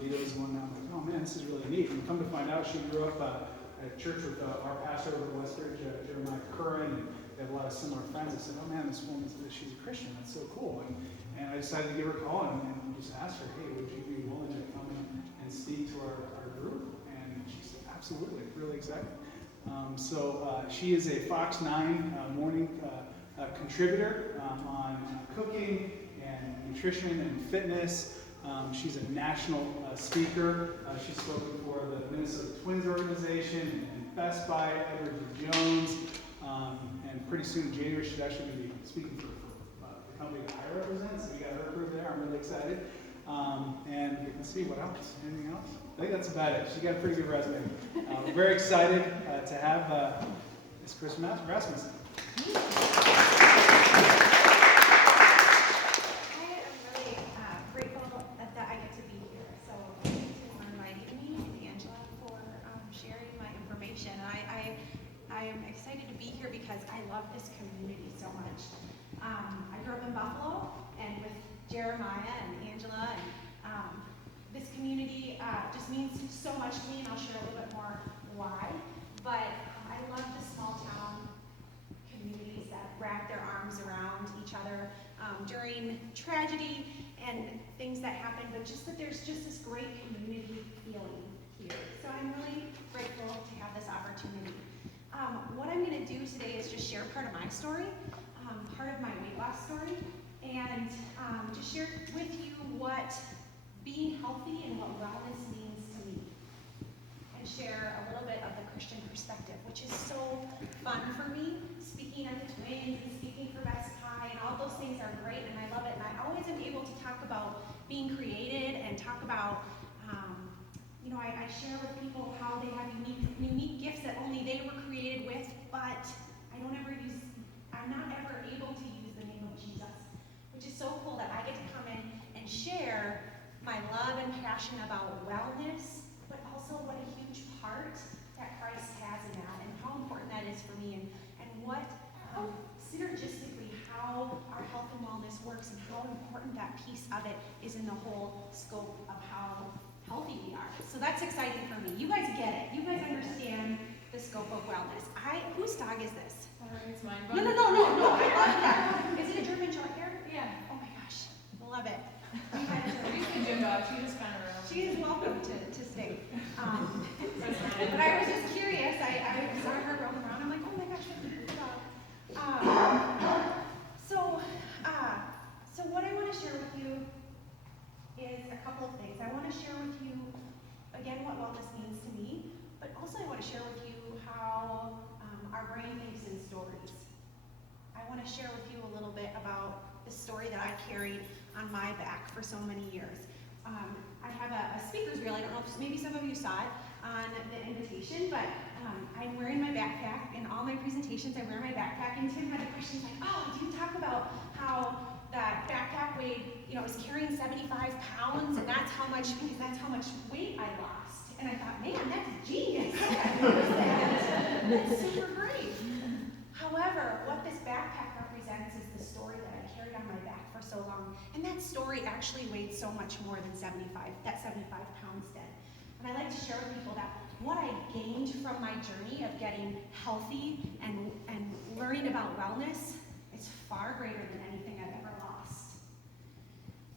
videos and whatnot. I'm like, oh man, this is really neat. And come to find out, she grew up at church with our pastor over at Westridge, Jeremiah Curran, and they have a lot of similar friends. I said, oh man, this woman, she's a Christian. That's so cool. And I decided to give her a call and just ask her, hey, would you be willing to come and speak to our group? And she said, absolutely, really excited. So she is a Fox 9 morning contributor on cooking and nutrition and fitness. She's a national speaker. She's spoken for the Minnesota Twins organization and Best Buy, Edward D. Jones, and pretty soon in January she'd actually be speaking for the company that I represent, so we got her approved there. I'm really excited. And let's see, what else? Anything else? I think that's about it. She got a pretty good resume. We're very excited to have Ms. Carisa Rasmussen. I am excited to be here because I love this community so much. I grew up in Buffalo, and with Jeremiah and Angela, and this community just means so much to me, and I'll share a little bit more why. But I love the small town communities that wrap their arms around each other during tragedy and things that happen, but just that there's just this great community feeling here. So I'm really grateful to have this opportunity. What I'm going to do today is just share part of my story, part of my weight loss story, and just share with you what being healthy and what wellness means to me, and share a little bit of the Christian perspective, which is so fun for me. Speaking of the twins and speaking for Best Buy and all those things are great, and I love it, and I always am able to talk about being created and talk about I share with people how they have unique gifts that only they were created with, but I'm not ever able to use the name of Jesus, which is so cool that I get to come in and share my love and passion about wellness, but also what a huge part that Christ has in that, and how important that is for me, and what synergistically how our health and wellness works, and how important that piece of it is in the whole scope of how healthy we are. So that's exciting for me. You guys get it. You guys understand the scope of wellness. Whose dog is this? It's mine. No. I love that. Is it a German short hair? Yeah. Oh my gosh. Love it. She's a good dog. She just kind of around. She is welcome to stay. But I was just curious. I saw her roaming around. I'm like, oh my gosh, that's a good dog. So what I want to share with you is a couple of things. I want to share with you, again, what wellness means to me, but also I want to share with you how our brain thinks in stories. I want to share with you a little bit about the story that I carried on my back for so many years. I have a speaker's reel. I don't know if maybe some of you saw it on the invitation, but I'm wearing my backpack. In all my presentations, I wear my backpack, and Tim had a question like, oh, do you talk about how that backpack weighed, it was carrying 75 pounds, and that's how much weight I lost. And I thought, man, that's genius. That's super great. However, what this backpack represents is the story that I carried on my back for so long. And that story actually weighed so much more than 75 pounds did. And I like to share with people that what I gained from my journey of getting healthy and learning about wellness is far greater than anything I've ever lost.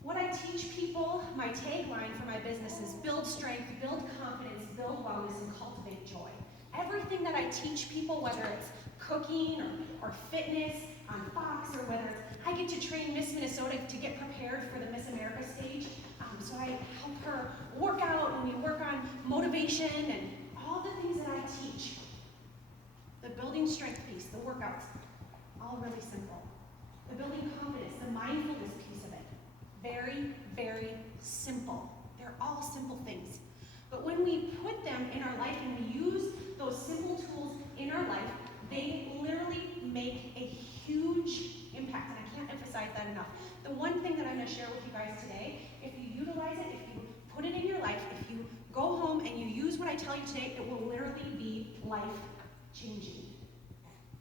What I teach people, my tagline for my business is build strength, build confidence, build wellness, and cultivate joy. Everything that I teach people, whether it's cooking or fitness on Fox, or whether it's, I get to train Miss Minnesota to get prepared for the Miss America stage. So I help her work out, and we work on motivation and all the things that I teach. The building strength piece, the workouts, all really simple. The building confidence, the mindfulness piece of it, very, very simple. They're all simple things. But when we put them in our life and we use those simple tools in our life, they literally make a huge impact, and I can't emphasize that enough. The one thing that I'm going to share with you guys today, if you utilize it, if you put it in your life, if you go home and you use what I tell you today, it will literally be life-changing.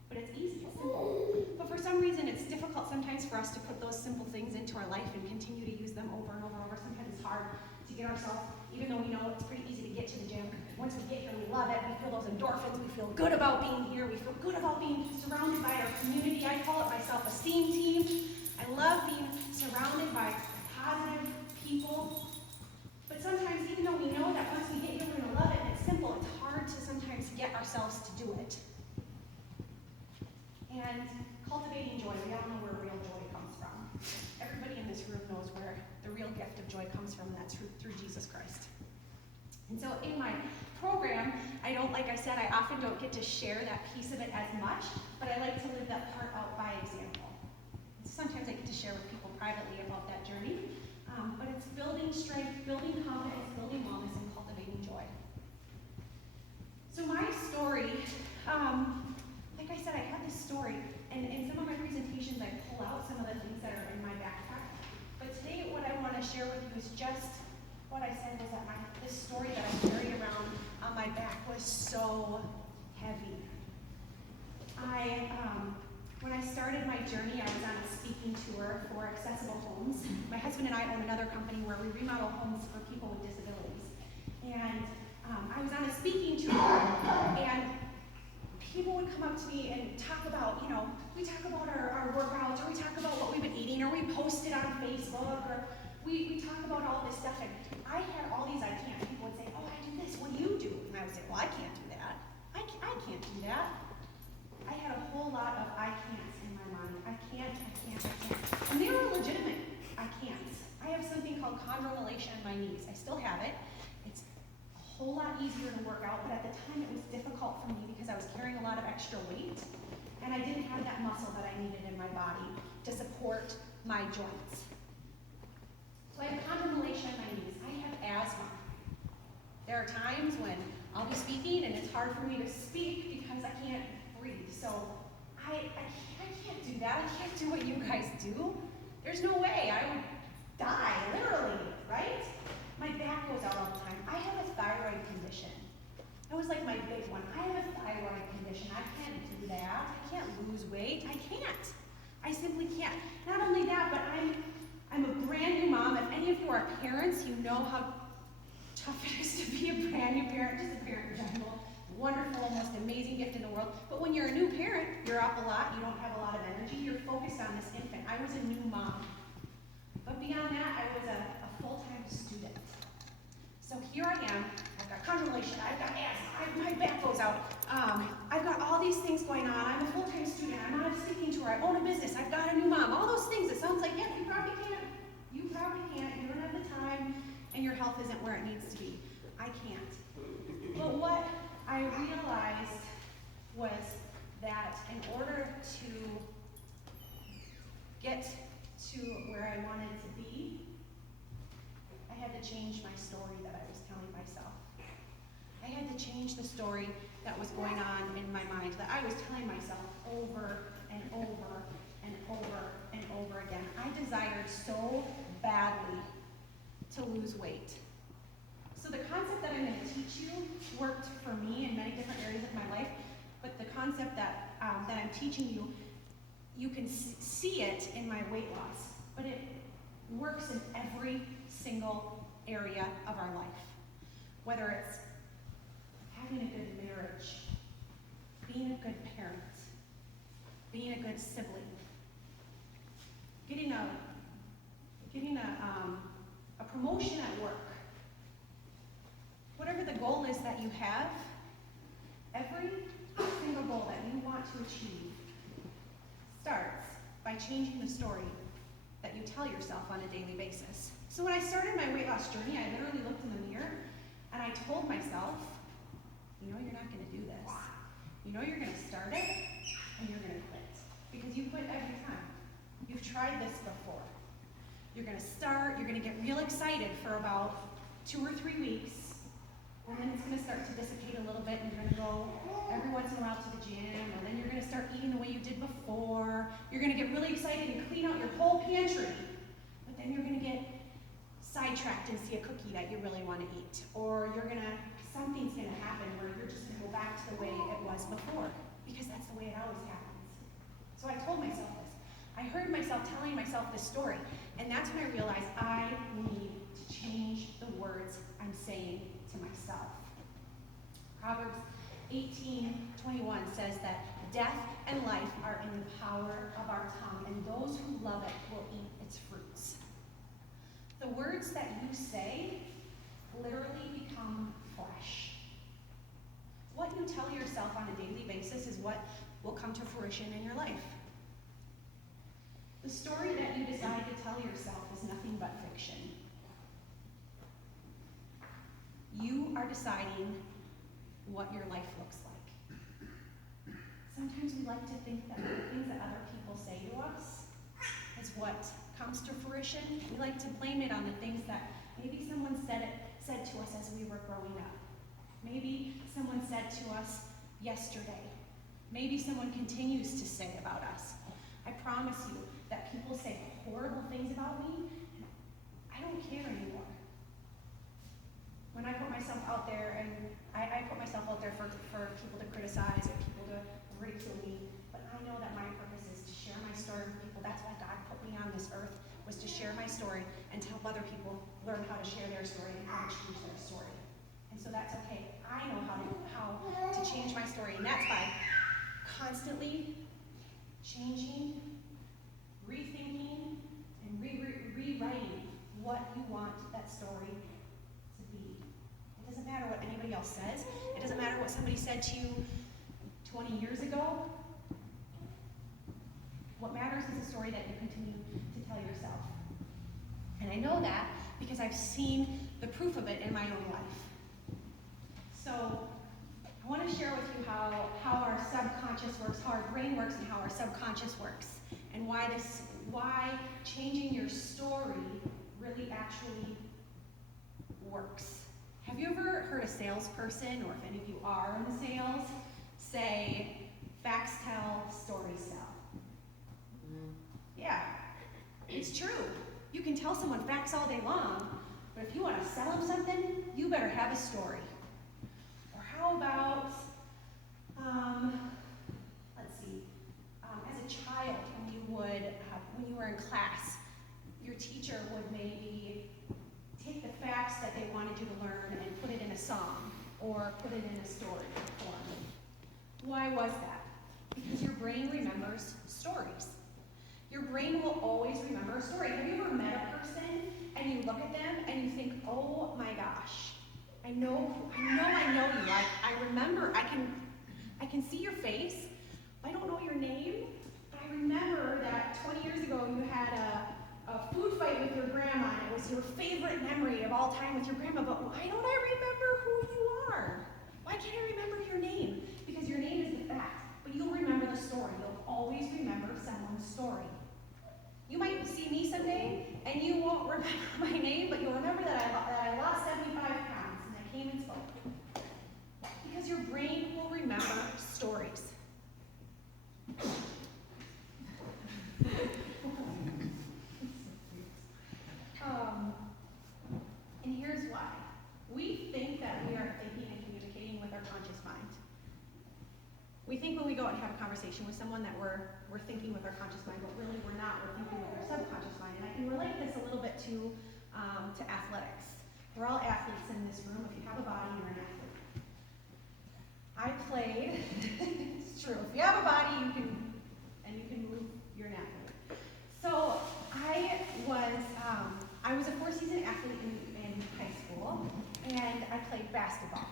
But it's easy, it's simple. But for some reason, it's difficult sometimes for us to put those simple things into our life and continue to use them over and over and over. Sometimes it's hard to get ourselves even though we know it's pretty easy to get to the gym. Once we get here, we love it. We feel those endorphins. We feel good about being here. We feel good about being surrounded by our community. I call it my self-esteem team. I love being surrounded by positive people. But sometimes, even though we know that once we get here, we're going to love it, and it's simple, it's hard to sometimes get ourselves to do it. And cultivating joy, we all know where real joy comes from. Everybody in this room knows where the real gift of joy comes from, and that's through Jesus Christ. And so in my program, like I said, I often don't get to share that piece of it as much, but I like to live that part out by example. Sometimes I get to share with people privately about that journey, but it's building strength, building confidence, building wellness, and cultivating joy. So my story, like I said, I have this story, and in some of my presentations I pull out some of the things that are in my backpack, but today what I want to share with you is just what I said was that this story that I carried around on my back was so heavy. When I started my journey, I was on a speaking tour for Accessible Homes. My husband and I own another company where we remodel homes for people with disabilities. And I was on a speaking tour, and people would come up to me and talk about, we talk about our workouts, or we talk about what we've been eating, or we post it on Facebook, or we talk about all this stuff. And I had all these I can't. People would say, oh, I do this, what do you do? And I would say, well, I can't do that. I can't do that. I had a whole lot of I can'ts in my mind. I can't. And they were legitimate I can'ts. I have something called chondromalacia in my knees. I still have it. It's a whole lot easier to work out, but at the time it was difficult for me because I was carrying a lot of extra weight, and I didn't have that muscle that I needed in my body to support my joints. So I have chondromalacia in my knees. I have asthma. There are times when I'll be speaking and it's hard for me to speak because I can't breathe. So I can't do that. I can't do what you guys do. There's no way. I would die, literally, right? My back goes out all the time. I have a thyroid condition. That was like my big one. I have a thyroid condition. I can't do that. I can't lose weight. I can't. I simply can't. Not only that, but I'm a brand new mom. If any of you are parents, you know how tough it is to be a brand new parent, just a parent in general. Wonderful, most amazing gift in the world. But when you're a new parent, you're up a lot, you don't have a lot of energy, you're focused on this infant. I was a new mom. But beyond that, I was a full-time student. So here I am, I've got chondromalacia, I've got asthma, my back goes out. I've got all these things going on. I'm a full-time student, I'm on a speaking tour, I own a business, I've got a new mom. All those things, it sounds like, yeah, you probably can't. You probably can't, you don't have the time, and your health isn't where it needs to be. I can't. But what I realized was that in order to get to where I wanted to be, I had to change my story that I was telling myself. I had to change the story that was going on in my mind, that I was telling myself over and over and over and over again. I desired so badly to lose weight. So the concept that I'm going to teach you worked for me in many different areas of my life, but the concept that I'm teaching you, you can see it in my weight loss, but it works in every single area of our life. Whether it's having a good marriage, being a good parent, being a good sibling, getting a promotion at work. Whatever the goal is that you have, every single goal that you want to achieve starts by changing the story that you tell yourself on a daily basis. So when I started my weight loss journey, I literally looked in the mirror and I told myself, you know you're not going to do this. You know you're going to start it and you're going to quit. Because you quit every time. You've tried this before. You're going to start, you're going to get real excited for about 2 or 3 weeks, and then it's going to start to dissipate a little bit, and you're going to go every once in a while to the gym, or then you're going to start eating the way you did before. You're going to get really excited and clean out your whole pantry, but then you're going to get sidetracked and see a cookie that you really want to eat, or something's going to happen where you're just going to go back to the way it was before, because that's the way it always happens. So I told myself this. I heard myself telling myself this story, and that's when I realized I need to change the words I'm saying Proverbs 18:21 says that death and life are in the power of our tongue, and those who love it will eat its fruits. The words that you say literally become flesh. What you tell yourself on a daily basis is what will come to fruition in your life. The story that you decide to tell yourself is nothing but fiction. You are deciding what your life looks like. Sometimes we like to think that the things that other people say to us is what comes to fruition. We like to blame it on the things that maybe someone said to us as we were growing up. Maybe someone said to us yesterday. Maybe someone continues to say about us. I promise you that people say horrible things about me, and I don't care anymore. When I put myself out there, and I put myself out there for people to criticize or people to ridicule me, but I know that my purpose is to share my story with people. That's why God put me on this earth, was to share my story and to help other people learn how to share their story and how to change their story. And so that's okay. I know how to change my story, and that's by constantly changing, rethinking, and rewriting what you want that story to be. It doesn't matter what anybody else says. It doesn't matter what somebody said to you 20 years ago. What matters is the story that you continue to tell yourself. And I know that because I've seen the proof of it in my own life. So I want to share with you how our subconscious works, how our brain works, and how our subconscious works, and why changing your story really actually works. Have you ever heard a salesperson, or if any of you are in the sales, say, facts tell, stories tell? Yeah, it's true. You can tell someone facts all day long, but if you want to sell them something, you better have a story. Or how about, let's see, as a child, when you were in class, your teacher would maybe take the facts that they wanted you to learn and put it in a song or put it in a story form. Why was that? Because your brain remembers stories. Your brain will always remember a story. Have you ever met a person and you look at them and you think, oh my gosh, I know you. I remember, I can see your face. I don't know your name, but I remember that 20 years ago you had a food fight with your grandma, and it was your favorite memory of all time with your grandma, but why don't I remember who you are? Why can't I remember your name? Because your name is the fact, but you'll remember the story. You'll always remember someone's story. You might see me someday, and you won't remember my name, but you'll remember that I lost 75 pounds, and I came and spoke. Because your brain will remember stories. And here's why. We think that we are thinking and communicating with our conscious mind. We think when we go out and have a conversation with someone that we're thinking with our conscious mind, but really we're not. We're thinking with our subconscious mind. And I can relate this a little bit to athletics. We're all athletes in this room. If you have a body, you're an athlete. I played, it's true, if you have a body, you can move, you're an athlete. So I was a 4-season athlete in high school, and I played basketball.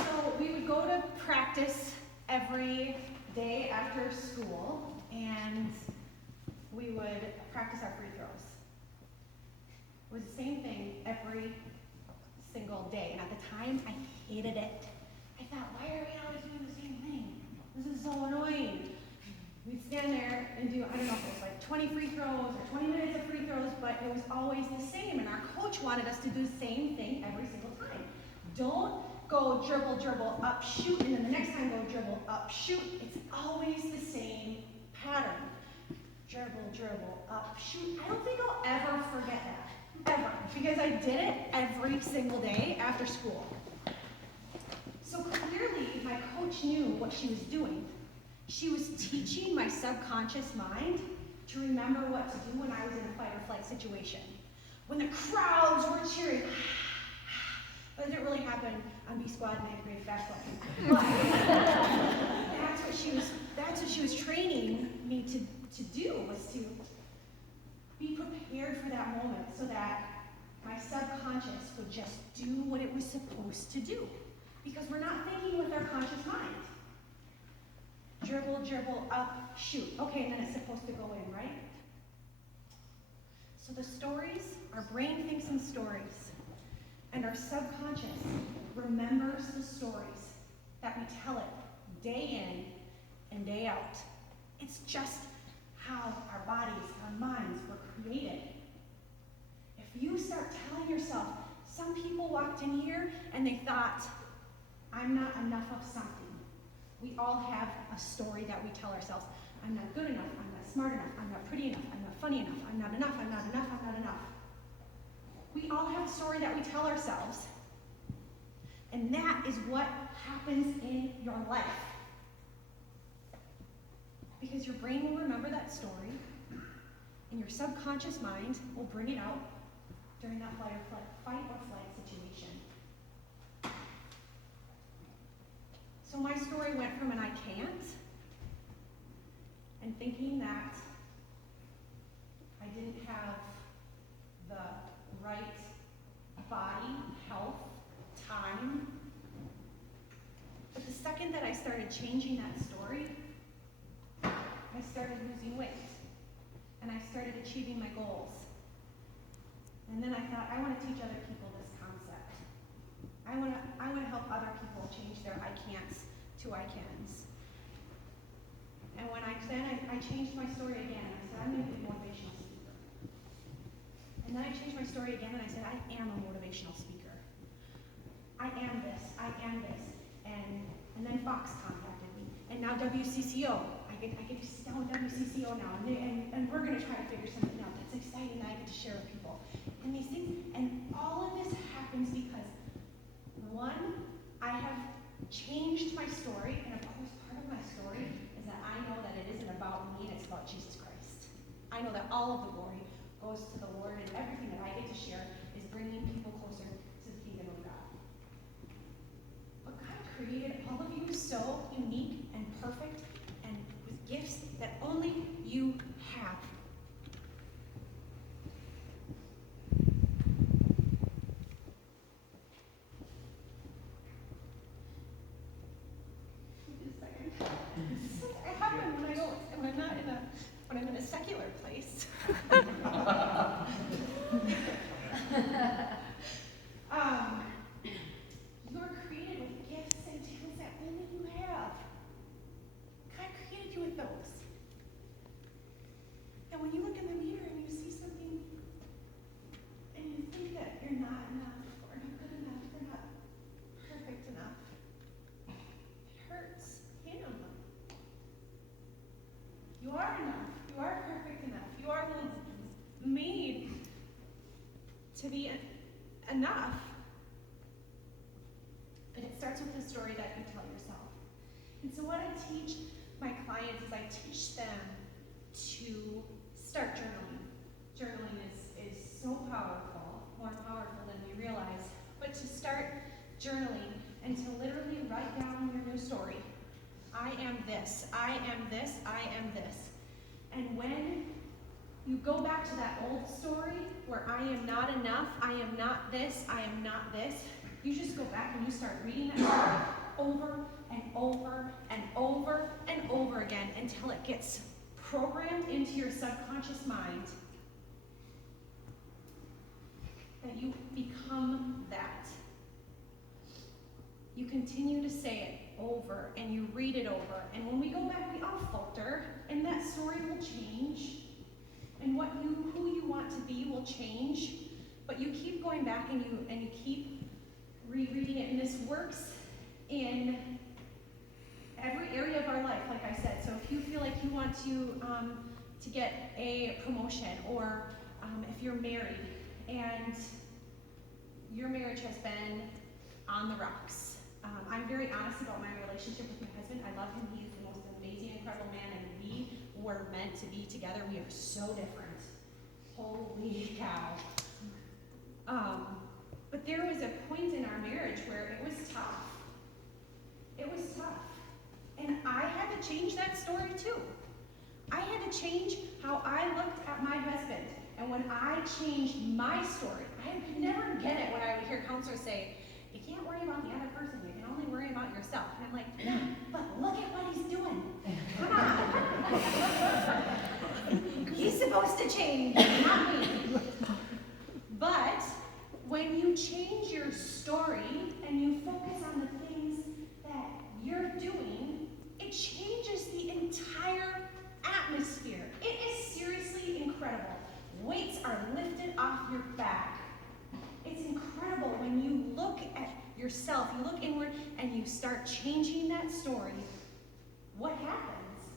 So we would go to practice every day after school, and we would practice our free throws. It was the same thing every single day, and at the time, I hated it. I thought, why are we always doing the same thing? This is so annoying. We'd stand there and do, I don't know if it was like 20 free throws or 20 minutes of free throws, but it was always the same, and our coach wanted us to do the same thing every single time. Don't go dribble, up, shoot, and then the next time go dribble, up, shoot. It's always the same pattern. Dribble, up, shoot. I don't think I'll ever forget that, ever, because I did it every single day after school. So clearly, my coach knew what she was doing. She was teaching my subconscious mind to remember what to do when I was in a fight or flight situation. When the crowds were cheering, That didn't really happen on B Squad 9th grade basketball team. But that's what she was training me to do, was to be prepared for that moment so that my subconscious would just do what it was supposed to do. Because we're not thinking with our conscious mind. Dribble, dribble, up, shoot. Okay, and then it's supposed to go in, right? So the stories, our brain thinks in stories, and our subconscious remembers the stories that we tell it day in and day out. It's just how our bodies, our minds were created. If you start telling yourself, some people walked in here and they thought, I'm not enough of something. We all have a story that we tell ourselves. I'm not good enough, I'm not smart enough, I'm not pretty enough, I'm not funny enough, I'm not enough, I'm not enough, I'm not enough. We all have a story that we tell ourselves. And that is what happens in your life. Because your brain will remember that story, and your subconscious mind will bring it out during that fight or flight situation. So my story went from an I can't, and thinking that I didn't have the right body, health, time. But the second that I started changing that story, I started losing weight, and I started achieving my goals. And then I thought, I want to teach other people this concept. I want to help other people change their I can'ts to I cans. And when I changed my story again. I said, I'm going to be a motivational speaker. And then I changed my story again, and I said, I am a motivational speaker. I am this, I am this. And then Fox contacted me. And now WCCO. I get to sit down with WCCO now, and we're going to try to figure something out. That's exciting that I get to share with people. And these things, and all of this happens because, one, I have changed my story, and of course part of my story is that I know that it isn't about me, and it's about Jesus Christ. I know that all of the glory goes to the Lord, and everything that I get to share is bringing people closer to the kingdom of God. But God created all of you so unique and perfect, and with gifts that only you have. When I'm in a secular place. You're created with gifts and talents that only you have. God created you with those. And when you look in the mirror and you see something and you think that you're not enough or not good enough or not perfect enough, it hurts him. You are enough. You are perfect enough. You are made to be enough. But it starts with the story that you tell yourself. And so what I teach my clients is I teach them to start journaling. Journaling is so powerful, more powerful than we realize. But to start journaling and to literally write down your new story. I am this, I am this, I am this. And when you go back to that old story where I am not enough, I am not this, I am not this, you just go back and you start reading that story over and over and over and over again until it gets programmed into your subconscious mind that you become that. You continue to say it over and you read it over. And when we go back, we all falter, and that story will change. And who you want to be will change. But you keep going back and you keep rereading it. And this works in every area of our life, like I said. So if you feel like you want to get a promotion, or if you're married and your marriage has been on the rocks. I'm very honest about my relationship with my husband. I love him. He is the most amazing, incredible man, and we were meant to be together. We are so different. Holy cow. But there was a point in our marriage where it was tough. It was tough. And I had to change that story too. I had to change how I looked at my husband. And when I changed my story, I could never get it when I would hear counselors say, you can't worry about the other person, you can only worry about yourself. And I'm like, yeah, but look at what he's doing. Come on. He's supposed to change, not me. But when you change your story and you focus on the things that you're doing, it changes the entire atmosphere. It is seriously incredible. Weights are lifted off your back. It's incredible when you look at yourself, you look inward, and you start changing that story. What happens?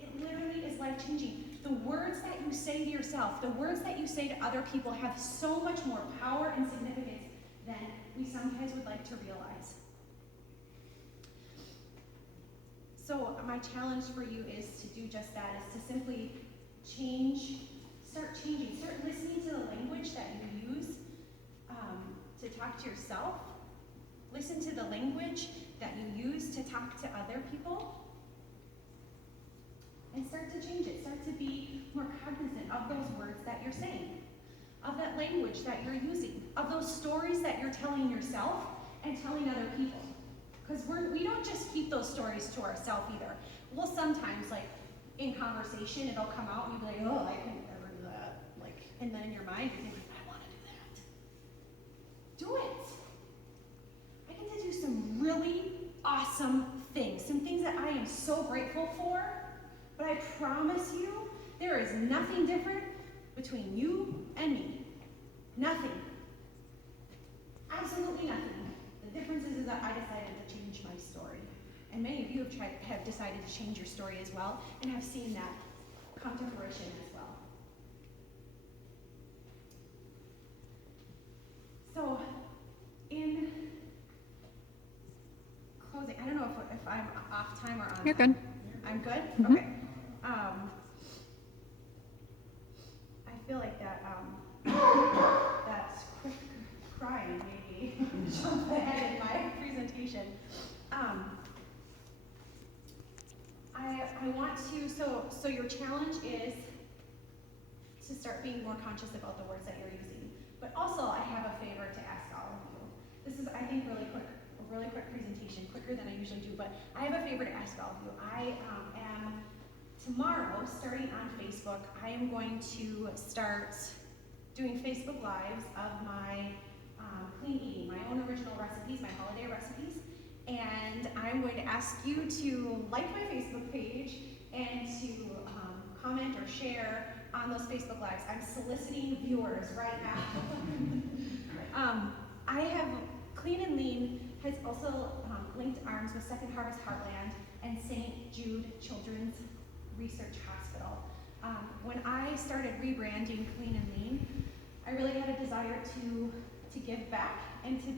It literally is life-changing. The words that you say to yourself, the words that you say to other people have so much more power and significance than we sometimes would like to realize. So my challenge for you is to do just that, is to simply start changing, start listening to the language that you use to talk to yourself. Listen to the language that you use to talk to other people. And start to change it. Start to be more cognizant of those words that you're saying, of that language that you're using, of those stories that you're telling yourself and telling other people. Because we don't just keep those stories to ourselves either. We'll sometimes, like, in conversation, it'll come out and you'll be like, oh, I couldn't ever do that. Like, and then in your mind, you're thinking, I want to do that. Do it. I get to do some really awesome things, some things that I am so grateful for, but I promise you, there is nothing different between you and me. Nothing. Absolutely nothing. The difference is that I decided to change my story. And many of you have decided to change your story as well, and have seen that come to fruition as well. So, in closing, I don't know if I'm off time or on time. You're good. I'm good? Mm-hmm. Okay. I feel like that quick crying maybe jumped ahead in my presentation. I want to, so your challenge is to start being more conscious about the words that you're using. But also, I have a favor to ask all of you. This is, I think, a really quick presentation, quicker than I usually do, but I have a favor to ask all of you. I am, tomorrow, starting on Facebook, I am going to start doing Facebook Lives of my clean eating, my own original recipes, my holiday recipes. And I'm going to ask you to like my Facebook page and to comment or share on those Facebook Lives. I'm soliciting viewers right now. I have Clean and Lean has also linked arms with Second Harvest Heartland and St. Jude Children's Research Hospital. When I started rebranding Clean and Lean, I really had a desire to give back and to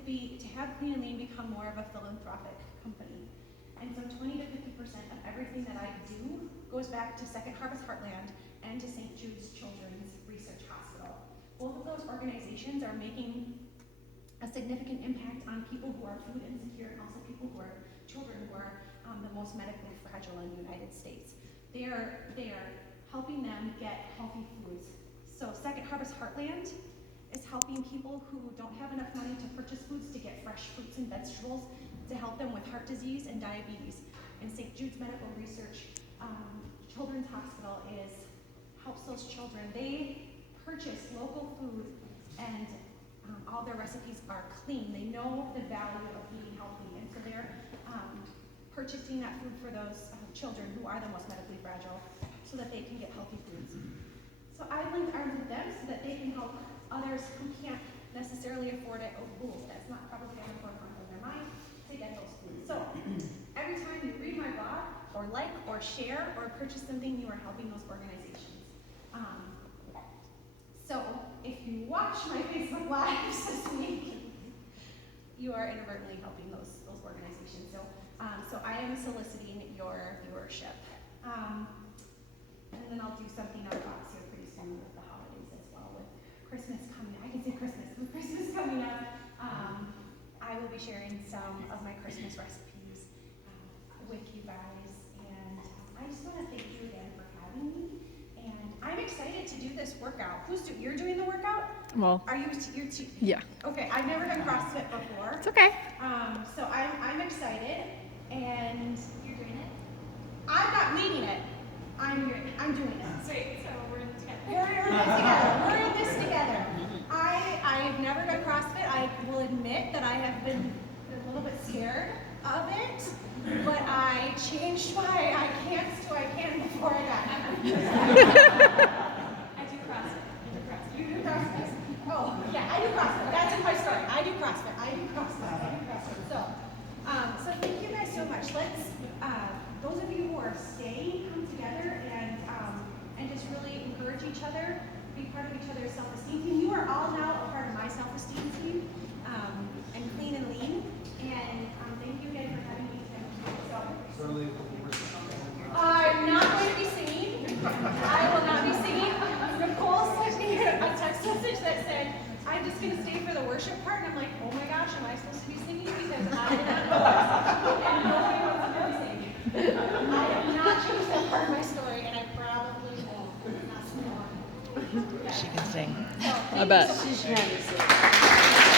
have Clean and Lean become more of a philanthropic company. And so 20 to 50% of everything that I do goes back to Second Harvest Heartland and to St. Jude's Children's Research Hospital. Both of those organizations are making a significant impact on people who are food insecure and also people who are children who are the most medically fragile in the United States. They are helping them get healthy foods. So Second Harvest Heartland is helping people who don't have enough money to purchase foods to get fresh fruits and vegetables to help them with heart disease and diabetes. And St. Jude's Medical Research Children's Hospital helps those children. They purchase local food and all their recipes are clean. They know the value of eating healthy, and so they're purchasing that food for those children who are the most medically fragile so that they can get healthy foods. So I've linked arms with them so that they can help others who can't necessarily afford it, that's not probably on the forefront of their mind, to get those foods. So every time you read my blog, or like, or share, or purchase something, you are helping those organizations. So if you watch my Facebook Lives this week, you are inadvertently helping those organizations. So I am soliciting your viewership. And then I'll do something out of box here pretty soon with the holidays as well, with Christmas coming. I can say Christmas, with Christmas coming up. be sharing some of my Christmas recipes with you guys. And I just want to thank you again for having me. And I'm excited to do this workout. You're doing the workout? Well, Are you? yeah. Okay, I've never done CrossFit before. It's okay. So I'm excited, and You're doing it? I'm not leading it. I'm doing it. Sweet, so we're in together. We're in this together. I've never done CrossFit. I will admit that I have been a little bit scared of it, but I changed my I can't to I can before I got here. I do CrossFit. You do CrossFit? Oh, yeah, I do CrossFit. That's in my story. I do CrossFit. So thank you guys so much. Let's, those of you who are staying, come together and just really encourage each other, be part of each other's self-esteem team. You are all now a part of my self-esteem team, and Clean and Lean. And thank you again for having me today. I'm not going to be singing. I will not be singing. Nicole sent me a text message that said, I'm just going to stay for the worship part. And I'm like, oh my gosh, am I supposed to be singing? Because I did not know this. And nobody wants to be singing. I have not changed that part of my story, and I probably won't. Not more. She can sing. So, I bet. thank you so much.